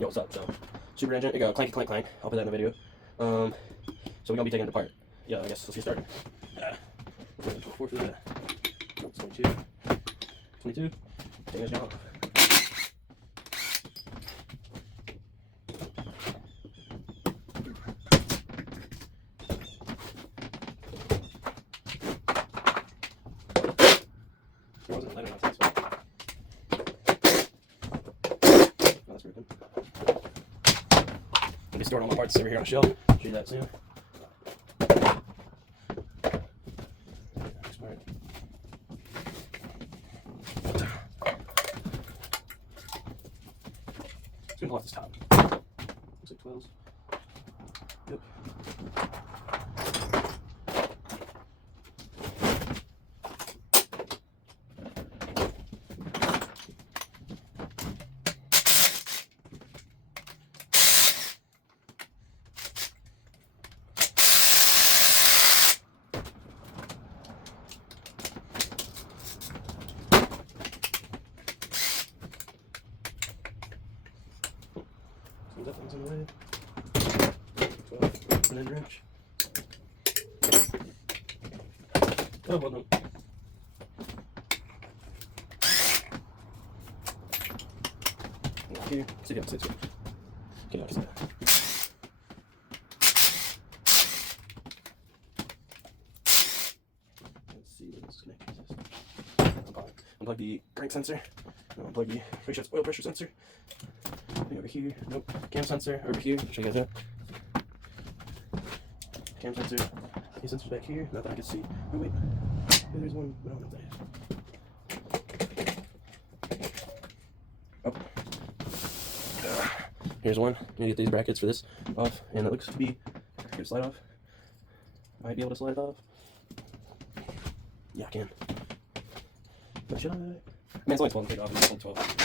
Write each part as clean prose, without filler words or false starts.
Yo, what's up? So, super engine, it got clanky clank clank. I'll put that in the video. So we're gonna be taking it apart. Yeah, I guess let's get started. 4 for that. 22. 22. Take this off. I'll be storing all my parts over here on a shelf. Show you that soon. Just gonna pull off this top. Looks like 12s. Yep. That one's in the way. 12, an end wrench. Oh, well done. Here, sit down, sit. Get out of that. Let's see what this connection is. Unplug the crank sensor. Unplug the quick oil pressure sensor. Over here, nope. Cam sensor over here. Show you guys that. Cam sensor. The sensor's back here. Not that I can see. Oh wait, there's one. I don't know what that is. Oh. Here's one. I'm gonna get these brackets for this off, and it looks to be gonna slide off. Might be able to slide it off. Yeah, I can. But should I? Man, it's only 12 to take off. It's only 12.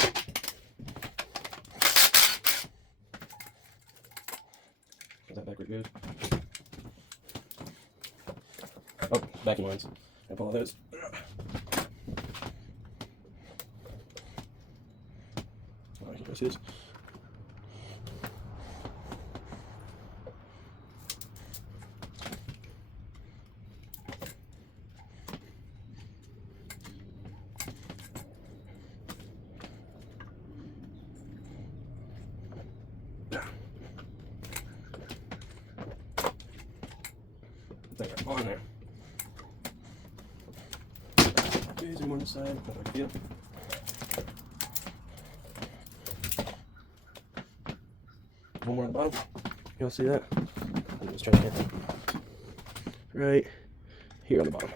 That backward goes. Oh, backing lines. I pull all those. Oh, you guys see this? Right on there. Okay, zoom on this side. Not like feel. One more on the bottom. You'll see that. Let's try again. Right here on the bottom.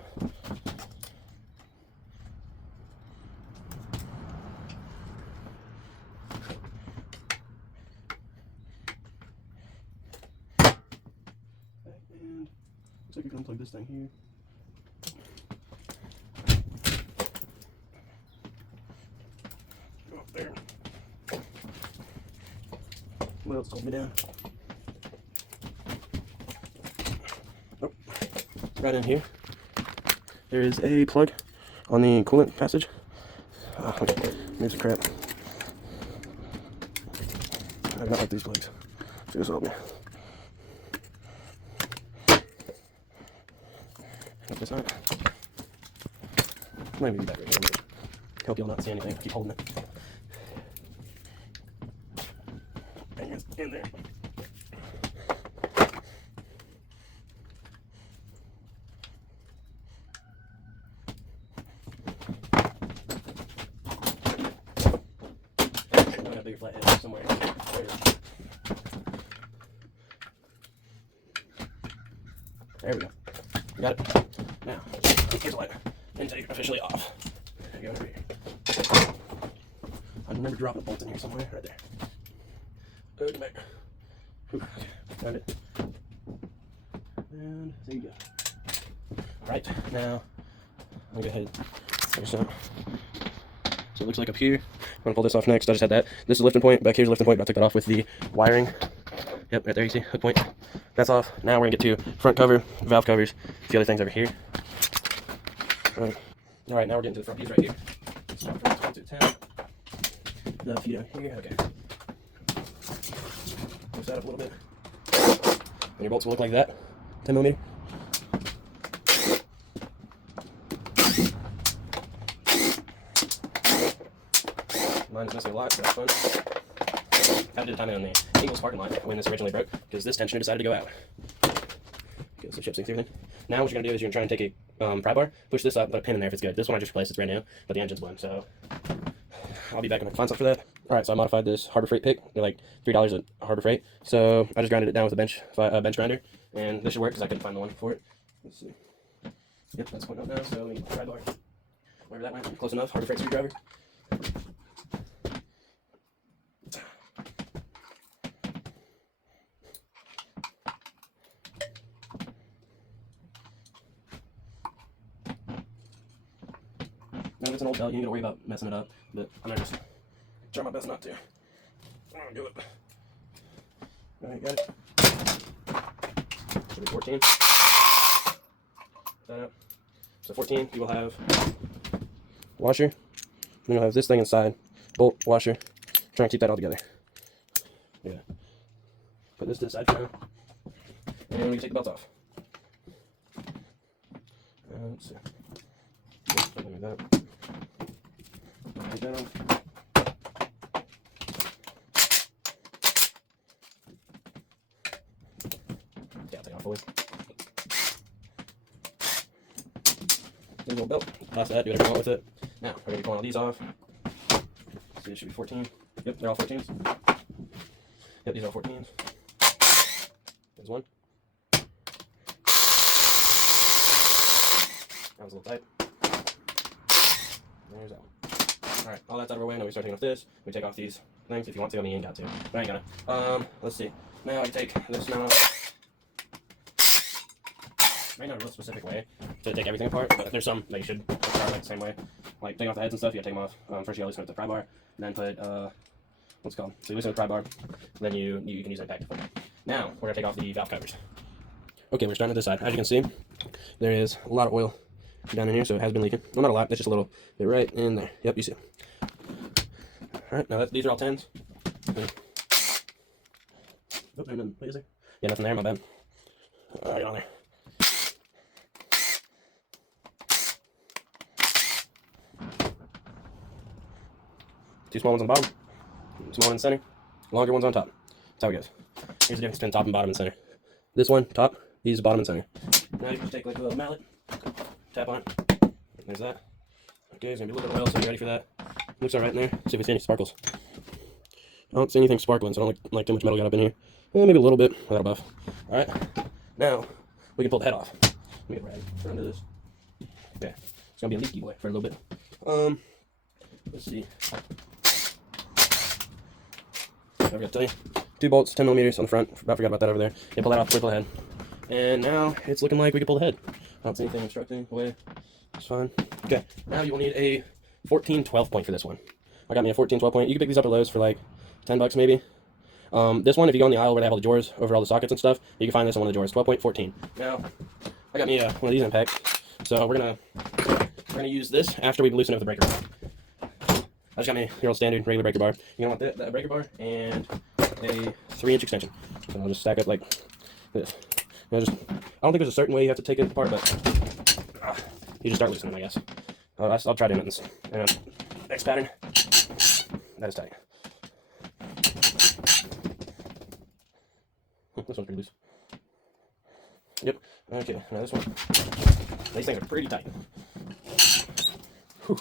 Looks like you're gonna plug this thing here. Go up there. What else holding me down? Oh, right in here. There is a plug on the coolant passage. Oh, there's the crap. I do not like these plugs. Just help me. This out. Might be better. Hope you'll not see anything. Keep holding it. And it's in there. I got a bigger flathead somewhere. There we go. Got it. Now, here's the light. And take it officially off. There you go, over here. I remember dropping a bolt in here somewhere. Right there. Oh, come back. Whew, okay, found it. And there you go. Right, now, I'll go ahead and finish up. So it looks like up here. I'm going to pull this off next. I just had that. This is the lifting point. Back here's the lifting point. I took that off with the wiring. Yep, right there you see, hook point. That's off. Now we're going to get to front cover, valve covers, a few other things over here. Alright, now we're getting to the front piece right here. Start from 1 to 10. The feet out here, okay. that up a little bit. And your bolts will look like that, 10 millimeter. Mine is messing a lot, so that's fun. I did a time in the Ingles parking lot when this originally broke, because this tensioner decided to go out. Okay, so ship syncs everything. Now what you're going to do is you're going to try and take a pry bar, push this up, put a pin in there if it's good. This one I just replaced, it's brand new, but the engine's blown, so I'll be back when I can find something for that. Alright, so I modified this Harbor Freight pick. They're like $3 at Harbor Freight. So I just grinded it down with a bench grinder, and this should work because I couldn't find the one for it. Let's see. Yep, that's pointing up now, so let me pry bar. Wherever that went, close enough. Harbor Freight screwdriver. Now, if it's an old belt, you ain't gonna worry about messing it up, but I'm gonna just try my best not to. I'm gonna do it. Alright, got it. Should be 14. That up. So 14, you will have washer, then you'll have this thing inside, bolt, washer. Try and keep that all together. Yeah. Put this to the side for now. And we take the belts off. Let's see. Something like that. Take that off. Yeah, I'll take it off fully. There's a little belt. Toss that, do whatever you want with it. Now, we're going to be pulling all these off. See, it should be 14. Yep, they're all 14s. Yep, these are all 14s. There's one. That was a little tight. There's that one. Alright, all that's out of our way. Now we start taking off this. We take off these things if you want to. I mean, you ain't got to. But I ain't gonna. Let's see. Now you take this now off. Right now, a real specific way to take everything apart, but there's some that you should start like the same way. Like taking off the heads and stuff, you gotta take them off. First, you gotta loosen up the pry bar, and then put, what's it called? So you loosen up the pry bar, then you can use that back to put it. Now, we're gonna take off the valve covers. Okay, we're starting at this side. As you can see, there is a lot of oil down in here, so it has been leaking. Well, not a lot, it's just a little bit right in there. Yep, you see. Alright, now these are all 10s. Okay. Oh, what is there? Yeah, nothing there, my bad. Alright, on there. Two small ones on the bottom, small one in the center, longer ones on top. That's how it goes. Here's the difference between top and bottom and center. This one, top, these bottom and center. Now you just take like a little mallet, tap on it. There's that. Okay, there's gonna be a little bit of oil, so you ready for that? Looks alright in there. See if we see any sparkles. I don't see anything sparkling, so I don't like too much metal got up in here. Maybe a little bit, without above. Alright, now we can pull the head off. Let me get a rag under this. Okay, it's gonna be a leaky boy for a little bit. Let's see. I forgot to tell you. 2 bolts, 10 millimeters on the front. I forgot about that over there. You pull that off, pull the head. And now it's looking like we can pull the head. I don't see anything obstructing the way. It's fine. Okay, now you will need a 14-12 point for this one. I got me a 14-12 point. You can pick these up at Lowe's for like $10 maybe. This one, if you go in the aisle where they have all the drawers over all the sockets and stuff, you can find this on one of the drawers. 12 point, 14. Now, I got me one of these in packs. So we're gonna use this after we loosen up the breaker bar. I just got me your old standard regular breaker bar. You're gonna want that breaker bar and a 3-inch extension. So I'll just stack up like this. I don't think there's a certain way you have to take it apart, but you just start loosening, I guess. I'll try doing it this. And next pattern, that is tight. This one's pretty loose. Yep. Okay. Now this one. These things are pretty tight. Whew.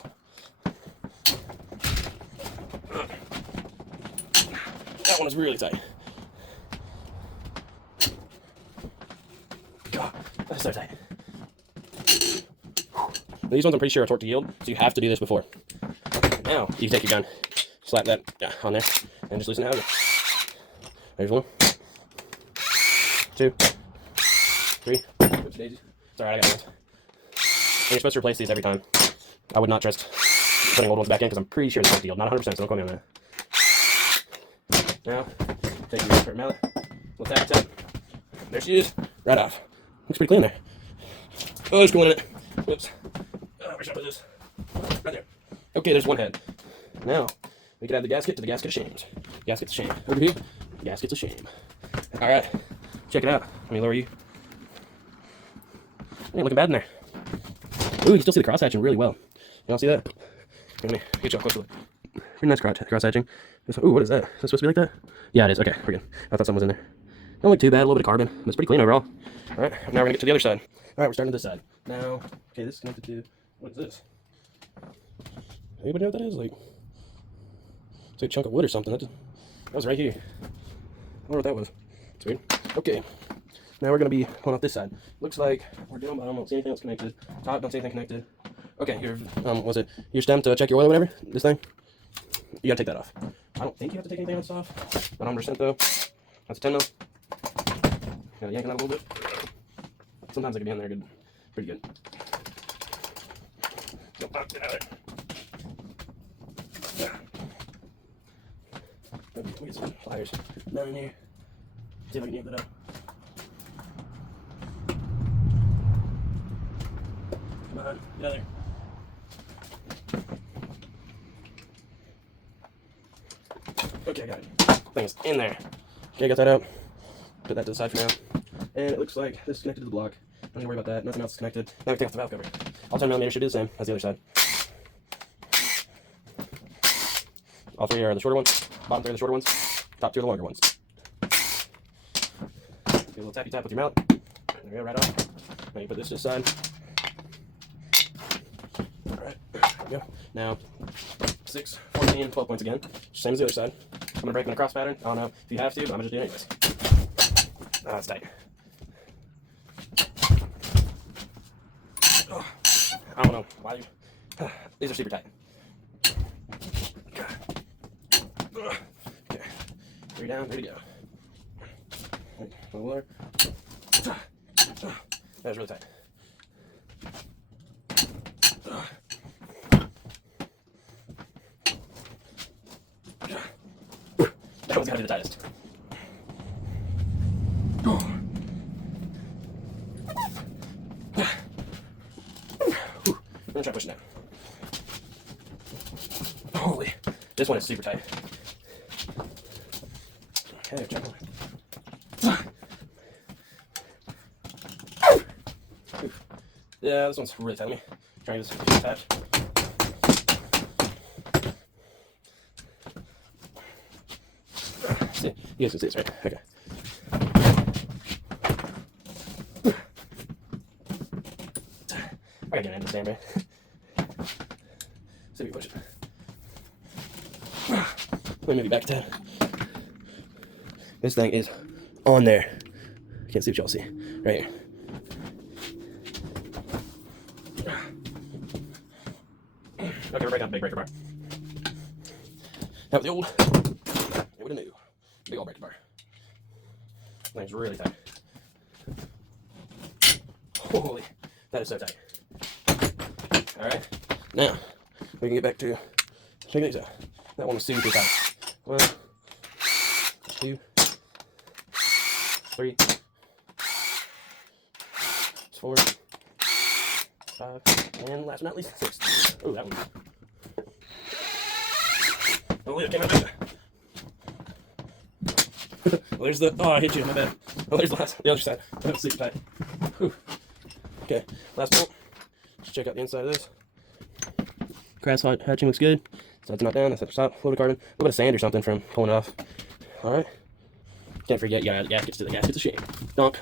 That one is really tight. God, that's so tight. These ones I'm pretty sure are torque to yield, so you have to do this before. Now, you take your gun, slap that on there, and just loosen it out. There's 1, 2, 3. Oops, daisy. It's alright, I got ones. And you're supposed to replace these every time. I would not trust putting old ones back in because I'm pretty sure it's torque to yield. Not 100%, so don't quote me on that. Now, take your short mallet, little tap. There she is, right off. Looks pretty clean there. Oh, there's glue in it. Whoops. Where should I put this? Right there. Okay, there's one head. Now, we can add the gasket to the gasket of shames. Gasket's a shame. Over here, gasket's a shame. All right, check it out. Let me lower you. Ain't looking bad in there. Ooh, you can still see the cross hatching really well. You don't see that? Let me get you up close. Pretty nice cross hatching. Ooh, what is that? Is that supposed to be like that? Yeah, it is. Okay, we're good. I thought something was in there. Don't look too bad. A little bit of carbon. But it's pretty clean overall. All right, now we're gonna get to the other side. All right, we're starting to this side. Now, okay, this is connected to, what is this? Anybody know what that is? Like, it's like a chunk of wood or something. That was right here. I wonder what that was. It's weird. Okay, now we're gonna be pulling off this side. Looks like we're down bottom. Don't see anything else connected. Top, don't see anything connected. Okay, your was it your stem to check your oil or whatever? This thing. You gotta take that off. I don't think you have to take anything else off. 100% though. That's a 10 mil. Gotta yank it out a little bit. Sometimes it can be in there good, pretty good. Get out of there. Let me get some pliers down in here. See if I can yank that out. Come on, get out of there. Okay, I got it. Thing is in there. Okay, got that out. Put that to the side for now. And it looks like this is connected to the block. Don't need to worry about that. Nothing else is connected. Now we take off the valve cover. All 10mm should be the same as the other side. All three are the shorter ones. Bottom three are the shorter ones. Top two are the longer ones. Do a little tappy tap with your mallet. There we go, right off. Now you put this to the side. Alright, there we go. Now, 6, 14, 12 points again. Same as the other side. I'm going to break in a cross pattern. I don't know if you have to, but I'm going to just do it anyways. Ah, it's tight. Oh, I don't know why you... These are super tight. Okay. 3 down, ready to go. Right, lower. That was really tight. That one's gotta be the tightest. I'm gonna try pushing down. Holy, this one is super tight. Okay, check one. Yeah, this one's really tight. Let me try this attach. See, you guys can see this, right? Okay. I gotta get into the stand, right? See if we can push it. Let me move you back to that. This thing is on there. Can't see what y'all see. Right here. Okay, we're breaking up a big breaker bar. That was the old, it was the new. Big old breaker bar. This thing's really tight. Holy, that is so tight. Alright, now we can get back to checking these out. That one was super tight. 1, 2, 3, 4, 5, and last but not least, 6. Oh, that one. Oh, it came out better. Well, there's the. Oh, I hit you. My bad. Oh, there's the other side. That was super tight. Whew. Okay, last bolt. Let's check out the inside of this. Cross hatching looks good. Side's not down. That's at the top. A little bit of carbon. A little bit of sand or something from pulling it off. All right. Can't forget, yeah, gaskets to the gaskets of shame. Donk.